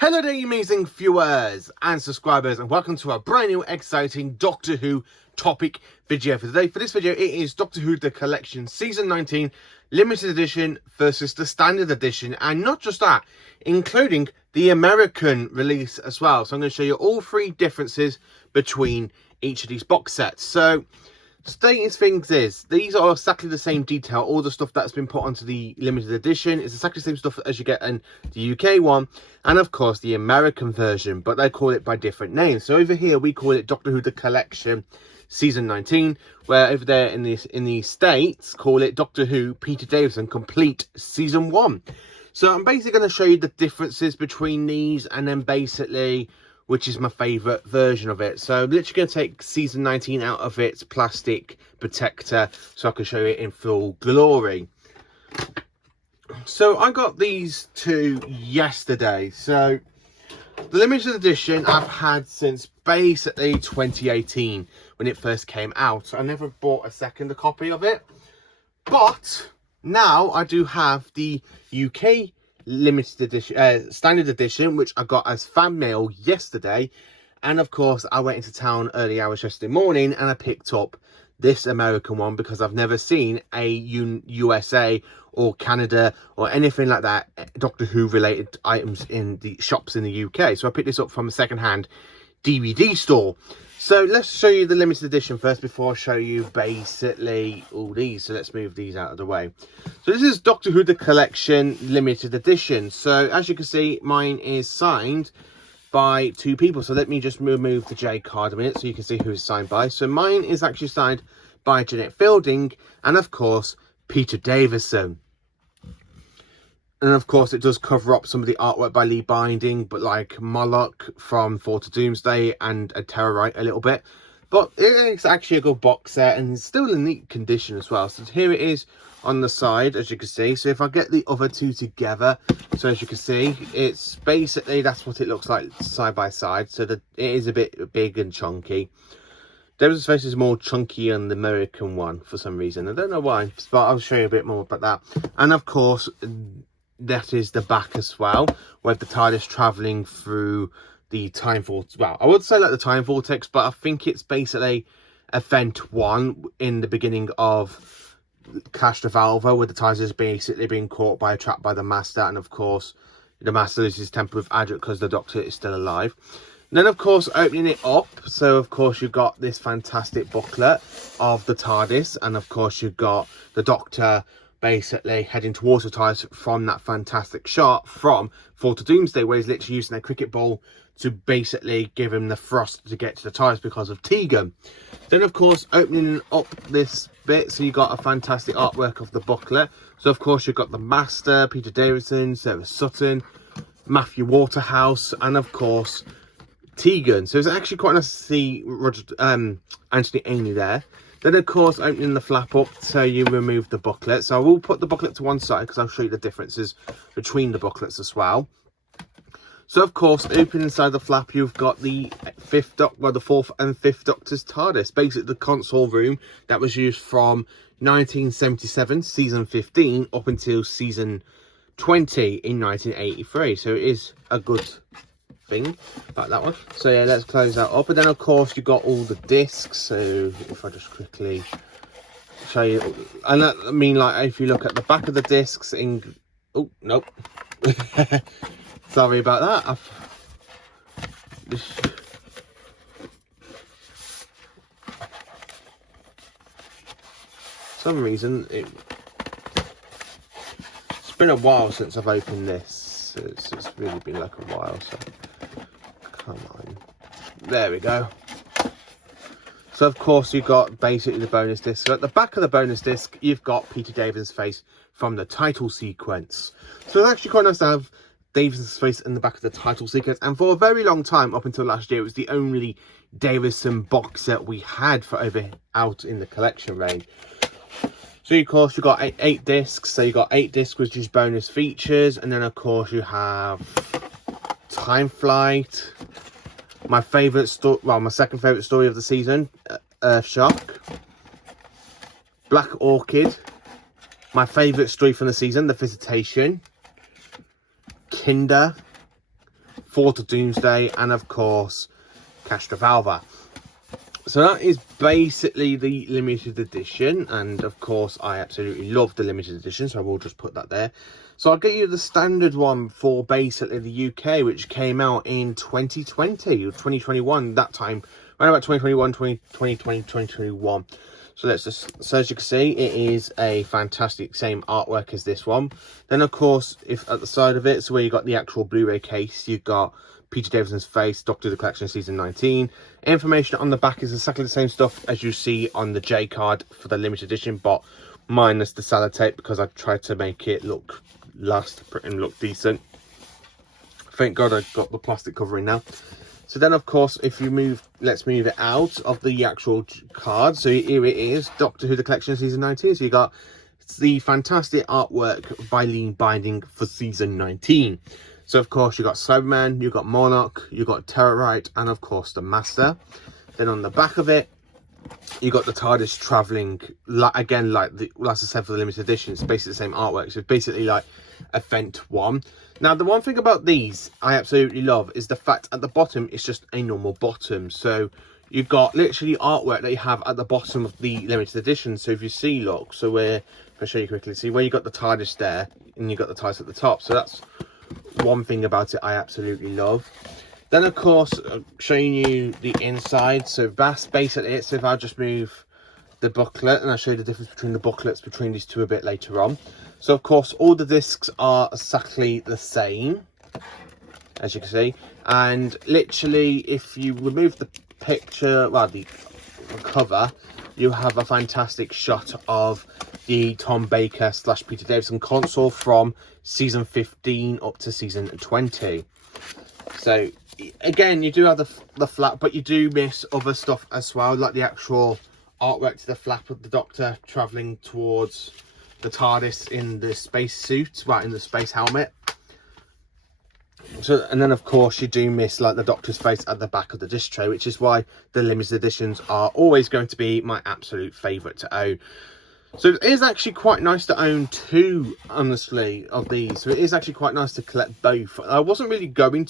Hello there, you amazing viewers and subscribers, and welcome to a brand new exciting Doctor Who topic video for today. For this video, it is Doctor Who The Collection Season 19 Limited Edition versus the Standard Edition, and not just that, including the American release as well. So I'm going to show you all three differences between each of these box sets. So stating things is, these are exactly the same detail. All the stuff that's been put onto the limited edition is exactly the same stuff as you get in the UK one, and of course the American version, but they call it by different names. So over here we call it Doctor Who The Collection Season 19, where over there in the States call it Doctor Who Peter Davison Complete Season 1. So I'm basically going to show you the differences between these, and then basically which is my favourite version of it. So I'm literally going to take Season 19 out of its plastic protector so I can show you it in full glory. So I got these two yesterday. So the limited edition I've had since basically 2018 when it first came out. I never bought a second copy of it. But now I do have the UK limited edition, standard edition, which I got as fan mail yesterday. And of course I went into town early hours yesterday morning and I picked up this American one because I've never seen a USA or Canada or anything like that Doctor Who related items in the shops in the UK. So I picked this up from a second-hand DVD store. So let's show you the limited edition first before I show you basically all these. So let's move these out of the way. So this is Doctor Who The Collection limited edition. So as you can see, mine is signed by two people. So let me just remove the J card a minute so you can see who is signed by. So mine is actually signed by Jeanette Fielding and of course Peter Davison. And of course it does cover up some of the artwork by Lee Binding, but like Moloch from Fall to Doomsday and a Terrorite a little bit. But it's actually a good box set and it's still in neat condition as well. So here it is on the side, as you can see. So if I get the other two together, so as you can see, it's basically, that's what it looks like side by side. So that it is a bit big and chunky. Davison's face is more chunky on the American one for some reason. I don't know why, but I'll show you a bit more about that. And of course, that is the back as well, where the TARDIS travelling through the time vortex. Well, I would say like the time vortex, but I think it's basically event 1 in the beginning of Clash of Alva, where the TARDIS is basically being caught by a trap by the Master, and of course the Master loses his temper with Adric because the Doctor is still alive. And then of course opening it up, so of course you've got this fantastic booklet of the TARDIS, and of course you've got the Doctor basically heading towards the TARDIS from that fantastic shot from Fall to Doomsday, where he's literally using a cricket ball to basically give him the thrust to get to the TARDIS because of Tegan. Then of course opening up this bit, so you got a fantastic artwork of the booklet. So of course you've got the Master, Peter Davison, Sarah Sutton, Matthew Waterhouse, and of course Tegan. So it's actually quite nice to see Anthony Ainley there. Then of course opening the flap up, so you remove the booklet. So I will put the booklet to one side because I'll show you the differences between the booklets as well. So of course opening inside the flap, you've got the the fourth and fifth Doctor's TARDIS, basically the console room that was used from 1977 season 15 up until season 20 in 1983. So it is a good thing like that one. So yeah, let's close that up. And then of course you've got all the discs. So if I just quickly show you, and that, I mean, like if you look at the back of the discs in, oh nope, sorry about that. For some reason it's been a while since I've opened this. It's really been like a while, so come on, there we go. So of course you've got basically the bonus disc. So at the back of the bonus disc you've got Peter Davison's face from the title sequence. So it's actually quite nice to have Davison's face in the back of the title sequence, and for a very long time up until last year it was the only Davison box set we had for out in the collection range. So of course you've got eight discs, so you've got 8 discs which is bonus features, and then of course you have Time Flight, my favourite story, well, my second favourite story of the season, Earthshock, Black Orchid, my favourite story from the season, The Visitation, Kinder, Fort of Doomsday, and of course Castrovalva. So that is basically the limited edition, and of course I absolutely love the limited edition, so I will just put that there. So I'll get you the standard one for basically the UK, which came out in 2020 or 2021, that time around about 2021, 2020, 2021. So let's just, so as you can see, it is a fantastic same artwork as this one. Then of course, if at the side of it, so where you got the actual Blu-ray case, you've got Peter Davison's face, Doctor Who the Collection Season 19. Information on the back is exactly the same stuff as you see on the J card for the limited edition, but minus the sellotape, because I tried to make it look and look decent. Thank God I got the plastic covering now. So then of course, if you move, let's move it out of the actual card. So here it is, Doctor Who the Collection Season 19. So you got the fantastic artwork by Lee Binding for Season 19. So of course you got Cyberman, you got Monarch, you got Terrorite, and of course the Master. Then on the back of it, you got the TARDIS traveling, again, like I said, for the limited edition. It's basically the same artwork. So it's basically like Event 1. Now the one thing about these I absolutely love is the fact at the bottom it's just a normal bottom. So you've got literally artwork that you have at the bottom of the limited edition. So if you see, look, so where, I'll show you quickly, see where you got the TARDIS there, and you got the TARDIS at the top. So that's one thing about it I absolutely love. Then of course showing you the inside, so that's basically it. So if I just move the booklet, and I'll show you the difference between the booklets between these two a bit later on. So of course all the discs are exactly the same, as you can see, and literally if you remove the picture, well, the cover, you have a fantastic shot of the Tom Baker / Peter Davison console from season 15 up to season 20. So again, you do have the flap, but you do miss other stuff as well, like the actual artwork to the flap of the Doctor traveling towards the TARDIS in the space suit, right, in the space helmet. So, and then of course you do miss like the Doctor's face at the back of the disc tray, which is why the limited editions are always going to be my absolute favourite to own. So it is actually quite nice to own two, honestly, of these. So it is actually quite nice to collect both. I wasn't really going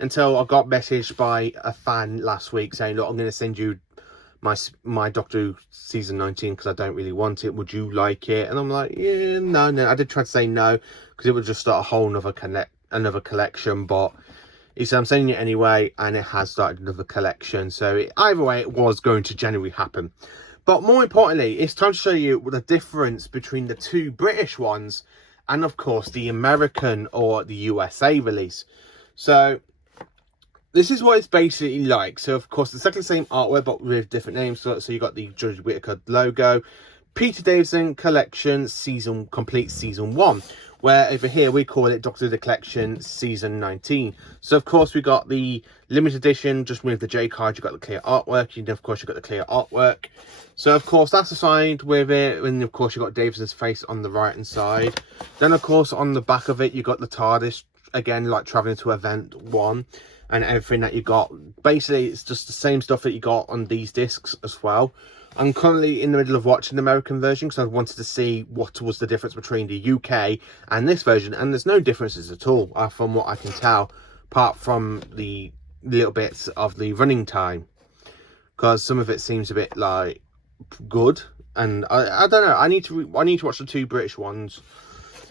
until I got messaged by a fan last week saying, look, I'm going to send you my Doctor Who Season 19 because I don't really want it. Would you like it? And I'm like, yeah, no. I did try to say no because it would just start a whole another collection, but he said I'm sending it anyway, and it has started another collection. So either way, it was going to genuinely happen. But more importantly, it's time to show you the difference between the two British ones and of course the American or the USA release. So this is what it's basically like. So of course it's exactly the same artwork but with different names. So you got the Judge Whittaker logo, Peter Davison Collection Complete Season 1. Where over here we call it Doctor Who the Collection Season 19. So of course we got the limited edition, just with the J card, you got the clear artwork, and of course you got the clear artwork. So of course that's assigned with it, and of course you got Davison's face on the right hand side. Then of course on the back of it you got the TARDIS, again like traveling to Event 1, and everything that you got. Basically it's just the same stuff that you got on these discs as well. I'm currently in the middle of watching the American version because I wanted to see what was the difference between the UK and this version, and there's no differences at all from what I can tell, apart from the little bits of the running time, because some of it seems a bit like good, and I don't know. I need to watch the two British ones.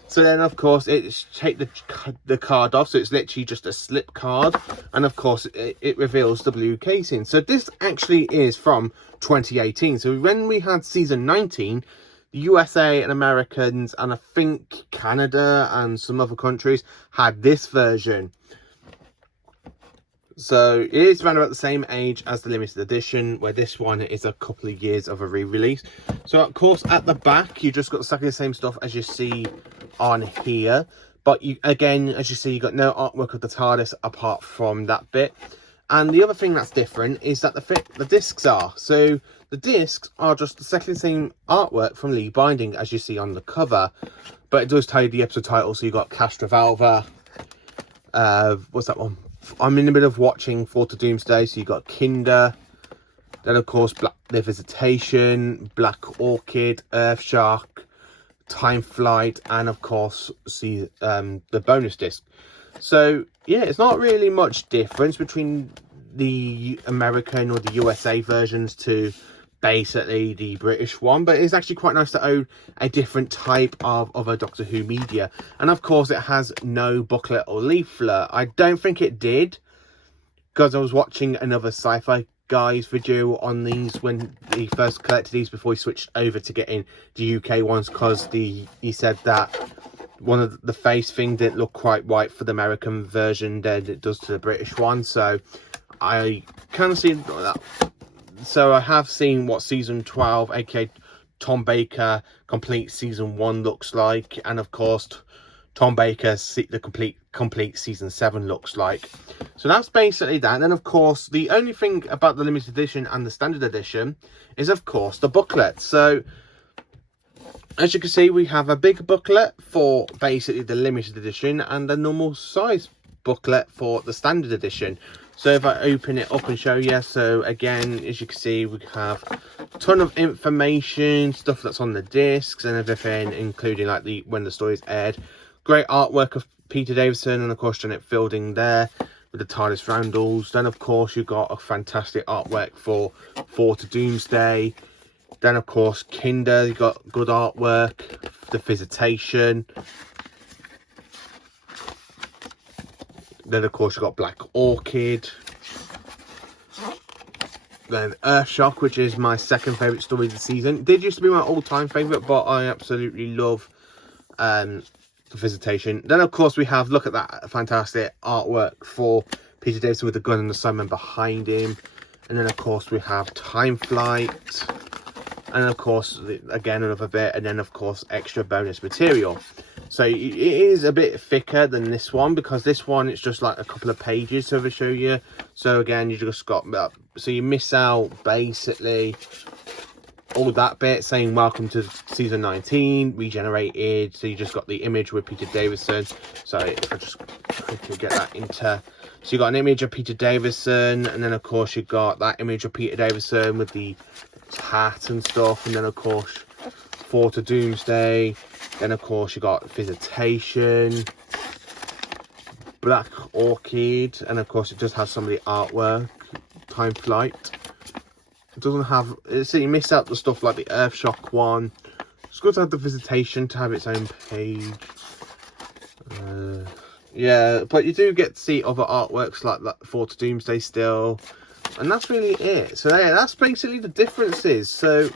So then of course it's take the card off, so it's literally just a slip card, and of course it reveals the blue casing. So this actually is from 2018. So when we had season 19, the USA and Americans and I think Canada and some other countries had this version. So it is around about the same age as the limited edition, where this one is a couple of years of a re-release. So of course at the back you just got exactly the same stuff as you see on here, but you, again, as you see, you got no artwork of the TARDIS apart from that bit. And the other thing that's different is that the discs are. So the discs are just exactly the same artwork from Lee Binding as you see on the cover, but it does tell you the episode title. So you got Castrovalva, what's that one? I'm in the middle of watching Fort of Doomsday, so you got Kinder, then of course The Visitation, Black Orchid, Earth Shark, Time Flight, and of course see the bonus disc. So yeah, it's not really much difference between the American or the USA versions to basically the British one, but it's actually quite nice to own a different type of other Doctor Who media. And of course it has no booklet or leaflet. I don't think it did, because I was watching another Sci-Fi Guys video on these when he first collected these before he switched over to getting the UK ones, because he said that one of the face thing didn't look quite right for the American version than it does to the British one. So I kind of see that. So I have seen what season 12, aka Tom Baker complete season 1 looks like, and of course Tom Baker the complete season 7 looks like. So that's basically that. And then of course the only thing about the limited edition and the standard edition is of course the booklet. So as you can see, we have a big booklet for basically the limited edition and the normal size booklet for the standard edition. So if I open it up and show you, so again, as you can see, we have a ton of information, stuff that's on the discs and everything, including like when the story's aired. Great artwork of Peter Davison and of course Janet Fielding there with the TARDIS roundels. Then of course you've got a fantastic artwork for to Doomsday. Then of course Kinder, you got good artwork, the Visitation. Then of course you've got Black Orchid. Then Earthshock, which is my second favourite story of the season. It did used to be my all-time favourite, but I absolutely love the Visitation. Then of course we have, look at that fantastic artwork for Peter Davison with the gun and the Cyberman behind him. And then of course we have Time Flight. And of course, again, another bit, and then of course extra bonus material. So it is a bit thicker than this one, because this one it's just like a couple of pages to show you. So again, you just got, so you miss out basically all that bit saying welcome to season 19 regenerated. So you just got the image with Peter Davison. So if I just quickly get that into, so you got an image of Peter Davison, and then of course you got that image of Peter Davison with the hat and stuff, and then of course to Doomsday. Then of course you got Visitation, Black Orchid, and of course it does have some of the artwork. Time Flight. It doesn't have, so you miss out the stuff like the Earthshock one. It's good to have the Visitation to have its own page. Yeah, but you do get to see other artworks like that to Doomsday still. And that's really it. So yeah, that's basically the differences. So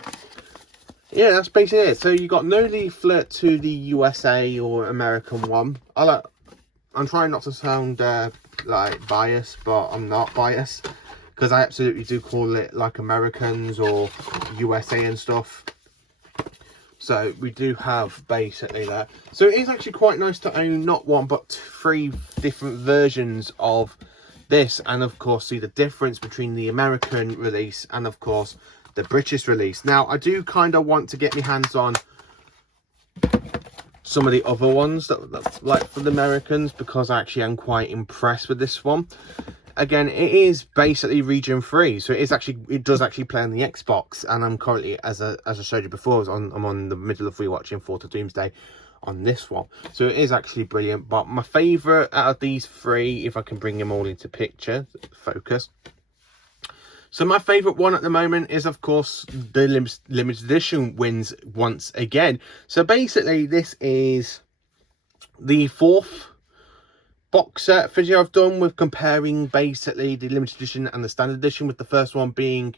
yeah, that's basically it. So you got no leaflet to the USA or American one. I'm trying not to sound like biased, but I'm not biased, because I absolutely do call it like Americans or USA and stuff. So we do have basically that. So it is actually quite nice to own not one but 3 different versions of this, and of course see the difference between the American release and of course the British release. Now I do kind of want to get my hands on some of the other ones that like for the Americans, because I actually am quite impressed with this one. Again, it is basically region free, so it does actually play on the Xbox, and I'm currently, as I showed you before, I'm on the middle of rewatching to Doomsday on this one, so it is actually brilliant. But my favorite out of these 3, if I can bring them all into picture focus, so my favorite one at the moment is of course the limited edition wins once again. So basically this is the 4th box set video I've done with comparing basically the limited edition and the standard edition, with the first one being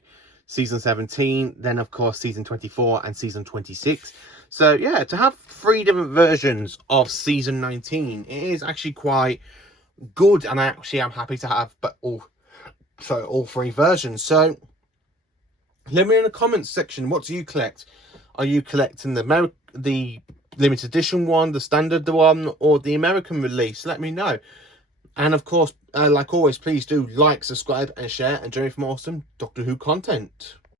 season 17, then of course season 24 and season 26. So yeah, to have 3 different versions of season 19, it is actually quite good, and I actually am happy to have all 3 versions. So let me know in the comments section, what do you collect? Are you collecting the limited edition one, the standard one, or the American release? Let me know. And of course, like always, please do like, subscribe and share, and join me for more awesome Doctor Who content.